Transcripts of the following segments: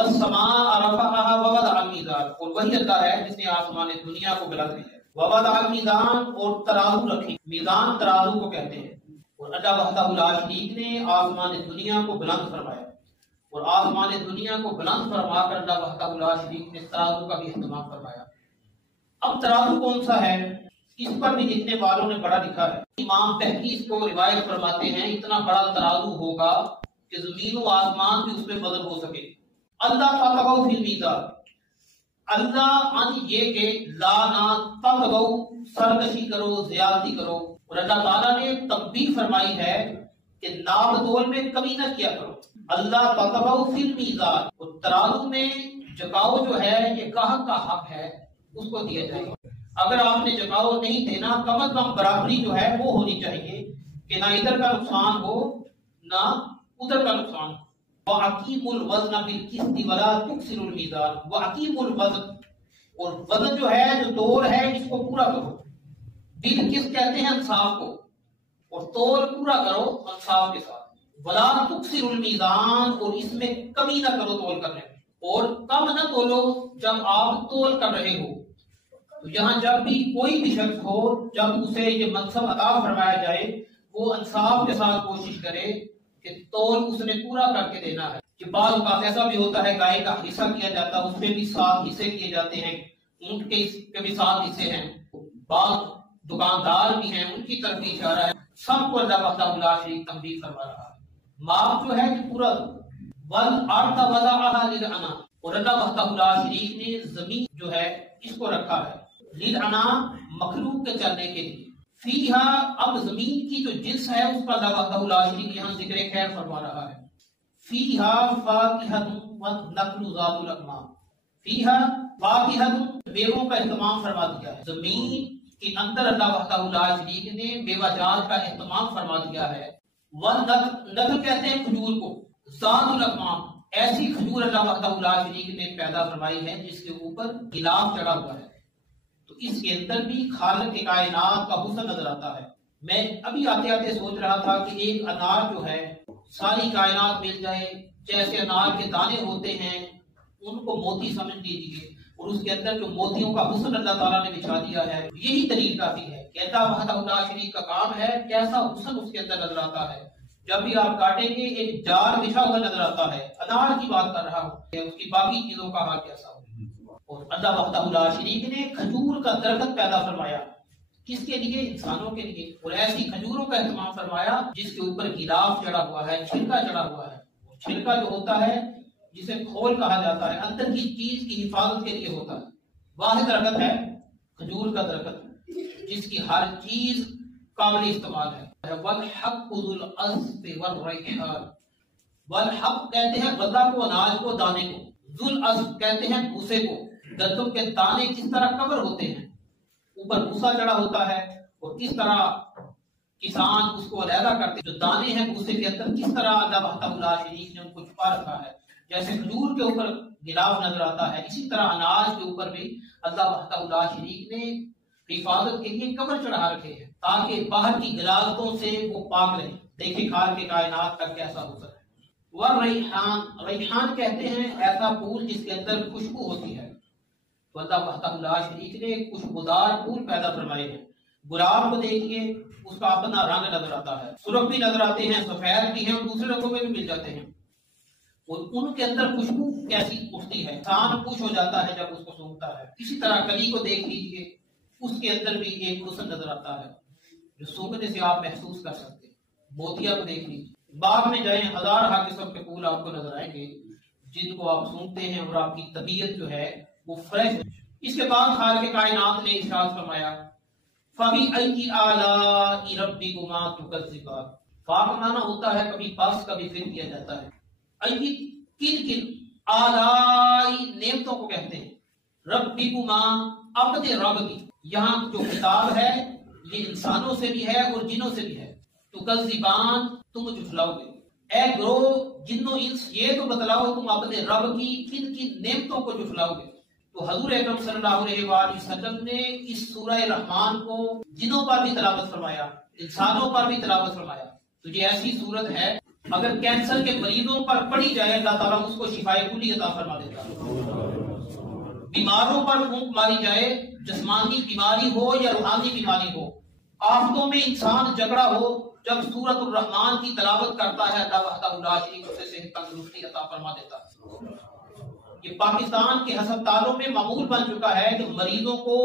والسماء رفعها ووضع الميزان، اور وہی اللہ ہے جس نے آسمان دنیا کو بلند کیا ہے، ووضع الميزان، اور ترازو رکھی، میزان ترازو کو کہتے ہیں، اور اللہ وحدہ لا شریک نے آسمان دنیا کو بلند فرمایا، اور آسمان دنیا کو بلند فرما کر اللہ وحدہ لا شریک نے ترازو کا بھی اہتمام فرمایا۔ اب ترازو کون سا ہے، اس پر بھی لکھنے والوں نے بڑا لکھا ہے۔ امام بہقی اس کو روایت فرماتے ہیں اتنا بڑا ترازو ہوگا کہ زمین و آسمان بھی اس میں بدل ہو سکے۔ اللہ تطغوا فی المیزان، اللہ ان یہ کہ لا نہ تطغوا سرکشی کرو، زیادتی کرو، اور اللہ تعالیٰ نے تنبیہ فرمائی ہے کہ ناپ تول میں کمی نہ کیا کرو۔ اللہ تطغوا فی المیزان، اور ترازو میں جھکاؤ جو ہے یہ گاہک کا حق ہے، اس کو دیا جائے گا۔ اگر آپ نے جھکاؤ نہیں دینا، کم از کم برابری جو ہے وہ ہونی چاہیے کہ نہ ادھر کا نقصان ہو نہ ادھر کا نقصان ہو۔ وَأَقِيمُوا الْوَزْنَ بِالْقِسْطِ وَلَا تُكْسِرُوا الْمِيزَانَ، وَأَقِيمُوا الْوَزْنَ، اور وزن جو ہے جو تول ہے اس کو پورا کرو، بالقسط کہتے ہیں انصاف کو، اور تول پورا کرو انصاف کے ساتھ، وَلَا تُكْسِرُوا الْمِيزَانَ، اور اس میں کمی نہ کرو تول کرنے میں، اور کم نہ تولو جب آپ تول کر رہے ہو۔ تو یہاں جب بھی کوئی بھی شخص ہو، جب اسے یہ منصب عطا فرمایا جائے، وہ انصاف کے ساتھ کوشش کرے کہ تول اس نے پورا کر کے دینا ہے۔ کہ بعض اوقات ایسا بھی ہوتا ہے گائے کا حصہ کیا جاتا ہے، اس میں بھی 7 حصے کیے جاتے ہیں، اونٹ کے بھی 7 حصے ہیں، بعض دکاندار بھی ہیں، ان کی طرف بھی اشارہ ہے۔ سب کو اللہ وحدہ لا شریک تنبیہ فرما رہا ہے، ماپ جو ہے کہ پورا والارض وضعها للانام، اور اللہ وحدہ لا شریک نے زمین جو ہے اس کو رکھا ہے للانام، مخلوق کے چلنے کے لیے۔ فیہا، اب زمین کی جو جنس ہے اس کا اللہ وحدہ لا شریک یہاں ذکر خیر فرما رہا ہے۔ فیہا فاکہۃ والنخل ذات الاکمام، فیہا فاکہۃ، میووں کا اہتمام فرما دیا ہے، زمین کے اندر اللہ وحدہ لا شریک نے میوہ جات کا اہتمام فرما دیا ہے۔ والنخل، نخل کہتے ہیں کھجور کو، ذات الاکمام، ایسی کھجور اللہ وحدہ لا شریک نے پیدا فرمائی ہے جس کے اوپر غلاف چڑھا ہوا ہے۔ تو اس کے اندر بھی خالق کائنات کا حسن نظر آتا ہے۔ میں ابھی آتے آتے سوچ رہا تھا کہ ایک انار جو ہے ساری کائنات مل جائے، جیسے انار کے دانے ہوتے ہیں ان کو موتی سمجھ لیجیے، اور اس کے اندر جو موتیوں کا حسن اللہ تعالیٰ نے بچھا دیا ہے، یہی دلیل کافی ہے کہ اللہ وحدہ لا شریک کا کام ہے، کیسا حسن اس کے اندر نظر آتا ہے۔ جب بھی آپ کاٹیں گے ایک جال بچھا ہوا نظر آتا ہے، انار کی بات کر رہا ہوں، اس کی باقی چیزوں کا حال کیسا ہو۔ اور اللہ وحدہ لا شریک نے کھجور کا درخت پیدا فرمایا، کس کے لیے؟ انسانوں کے لیے، اور ایسی کھجوروں کا اہتمام فرمایا جس کے اوپر غلاف چڑھا ہوا ہے، چھلکا چڑھا ہوا ہے۔ چھلکا جو ہوتا ہے جسے کھول کہا جاتا ہے، اندر کی چیز کی حفاظت کے لیے ہوتا ہے۔ واحد درخت ہے کھجور کا درخت جس کی ہر چیز قابل استعمال ہے۔ والحب ذو العصف والریحان، والحب کہتے ہیں غلہ کو، اناج کو، دانے کو، ذو العصف کہتے ہیں بھوسے کو۔ گندم کے دانے کس طرح کور ہوتے ہیں، اوپر بھوسا چڑھا ہوتا ہے، اور کس طرح کسان اس کو علیحدہ کرتے، جو دانے ہیں بھوسے کے اندر کس طرح اللہ وحدہ لا شریک نے ان کو چھپا رکھا ہے۔ جیسے کھجور کے اوپر غلاف نظر آتا ہے، اسی طرح اناج کے اوپر بھی اللہ وحدہ لا شریک نے حفاظت کے لیے کور چڑھا رکھے ہیں تاکہ باہر کی غلاظتوں سے وہ پاک رہے۔ دیکھیں خالق کے کائنات کا کیسا حسن ہے۔ والریحان، ریحان کہتے ہیں ایسا پھول جس کے اندر خوشبو ہوتی ہے۔ تو اللہ وحدہ لا شریک نے خوشبودار پھول پیدا فرمائے ہیں۔ گلاب کو دیکھیے، اس کا اپنا رنگ نظر آتا ہے، سرخ بھی نظر آتے ہیں، سفید بھی ہیں، اور دوسرے رنگوں میں بھی مل جاتے ہیں، اور ان کے اندر خوشبو کیسی اٹھتی ہے، انسان خوش ہو جاتا ہے جب اس کو سونگھتا ہے۔ اسی طرح کلی کو دیکھ لیجیے، اس کے اندر بھی ایک حسن نظر آتا ہے جو سونگھنے سے آپ محسوس کر سکتے ہیں۔ موتیا کو دیکھ لیجیے، باغ میں جائیں، ہزار قسم کے پھول آپ کو نظر آئیں گے جن کو آپ سونگھتے ہیں اور آپ کی طبیعت جو ہے وہ فریش ہے۔ اس کے بعد خالق کائنات نے ارشاد فرمایا فَبِأَيِّ آلَاءِ رَبِّكُمَا تُكَذِّبَانِ، فا کا معنی ہوتا ہے کبھی پس کبھی پھر کیا جاتا ہے۔ ای کن آلاء نعمتوں کو کہتے ہیں، ربکما اپنے رب کی، یہاں جو خطاب ہے یہ انسانوں سے بھی ہے اور جنوں سے بھی ہے۔ تکذبان، تم جھٹلاؤ گے، اے گروہ جنوں انس یہ تو بتلاؤ تم اپنے رب کی کن کن نعمتوں کو جھٹلاؤ گے۔ تو حضور اکرم صلی اللہ علیہ وآلہ وسلم نے اس سورہ رحمان کو جنوں پر بھی تلاوت فرمایا، انسانوں پر بھی تلاوت فرمایا۔ تو یہ ایسی صورت ہے اگر کینسر کے مریضوں پر پڑی جائے اللہ تعالیٰ اس کو شفائے کلی عطا فرما دیتا ہے۔ بیماروں پر پھونک ماری جائے، جسمانی بیماری ہو یا روحانی بیماری ہو، آفتوں میں انسان جھگڑا ہو، جب سورۃ الرحمن کی تلاوت کرتا ہے اللہ وحدہ لا شریک له اسے صحت تندرستی عطا فرما دیتا ہے۔ یہ پاکستان کے ہسپتالوں میں معمول بن چکا ہے کہ مریضوں کو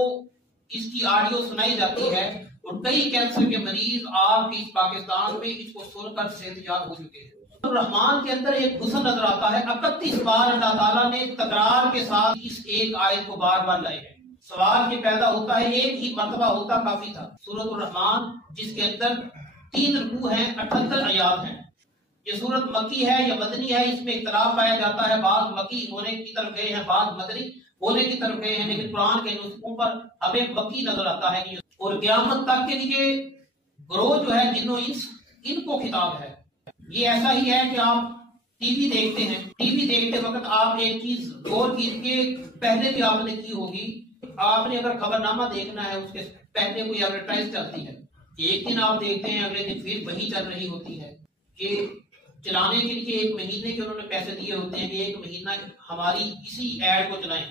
اس کی آڈیو سنائی جاتی ہے، اور کئی کینسر کے مریض آپ کے اس پاکستان میں اس کو سن کر صحت یاب ہو چکے ہیں۔ الرحمن کے اندر ایک حسن نظر آتا ہے، 31 بار اللہ تعالیٰ نے تکرار کے ساتھ اس ایک آیت کو بار بار لائے ہیں۔ سوال یہ پیدا ہوتا ہے، ایک ہی مرتبہ ہوتا کافی تھا۔ سورۃ الرحمن جس کے اندر 3 رکوع ہیں، 78 آیات ہیں۔ یہ سورت مکی ہے یا مدنی ہے، اس میں اختلاف پایا جاتا ہے، بعض مکی ہونے کی طرف گئے ہیں، بعض مدنی ہونے کی طرف گئے ہیں، لیکن قرآن کے نسخوں پر ہمیں مکی نظر آتا ہے۔ اور قیامت تک کے لیے گروہ جو ہے جن و انس، ان کو خطاب ہے۔ یہ ایسا ہی ہے کہ آپ ٹی وی دیکھتے ہیں، ٹی وی دیکھتے وقت آپ ایک چیز غور کیجیے، پہلے بھی آپ نے کی ہوگی، آپ نے اگر خبر نامہ دیکھنا ہے اس کے پہلے کوئی ایڈورٹائز چلتی ہے، ایک دن آپ دیکھتے ہیں، اگلے دن پھر وہی چل رہی ہوتی ہے۔ یہ چلانے کے لیے 1 مہینے کے انہوں نے پیسے دیے ہوتے ہیں کہ 1 مہینہ ہماری اسی ایڈ کو چلائیں،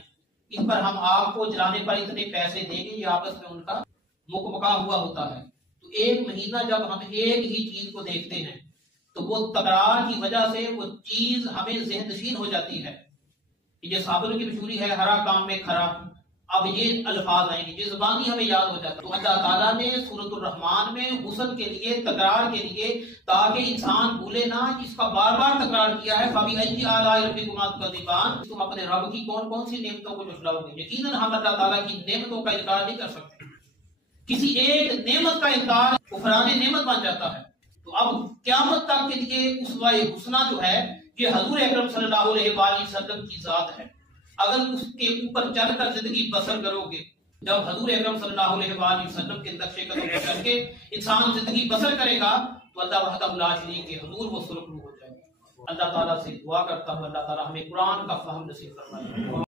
اس پر ہم آپ کو چلانے پر اتنے پیسے دیں گے، یہ آپس میں ان کا مکمکا ہوا ہوتا ہے۔ تو 1 مہینہ جب ہم ایک ہی چیز کو دیکھتے ہیں تو وہ تکرار کی وجہ سے وہ چیز ہمیں ذہن نشین ہو جاتی ہے۔ یہ صابر کی مشہوری ہے، ہرا کام میں کھرا، اب یہ الفاظ آئیں گے، یہ زبانی ہمیں یاد ہو جاتا ہے۔ تو اللہ تعالیٰ نے سورۃ الرحمن میں حسن کے لیے، تکرار کے لیے، تاکہ انسان بھولے نہ، اس کا بار بار تکرار کیا ہے۔ فَبِأَيِّ آلَاءِ رَبِّكُمَا تُكَذِّبَانِ، تم اپنے رب کی کون کون سی نعمتوں کو جھٹلاؤ گے؟ یقیناً ہم اللہ تعالیٰ کی نعمتوں کا انکار نہیں کر سکتے۔ کسی ایک نعمت کا انکار کفران نعمت بن جاتا ہے۔ تو اب قیامت تک کے لیے اسوہ حسنہ جو ہے یہ حضور اکرم صلی اللہ علیہ وآلہ وسلم کی ذات ہے۔ اگر اس کے اوپر چل کر زندگی بسر کرو گے، جب حضور اکرم صلی اللہ علیہ وآلہ وسلم کے نقشے قدم پر چل کے انسان زندگی بسر کرے گا تو اللہ وحدہ لا شریک کے حضور وہ سرخرو ہو جائے گا۔ اللہ تعالیٰ سے دعا کرتا ہوں اللہ تعالیٰ ہمیں قرآن کا فہم نصیب فرمائے۔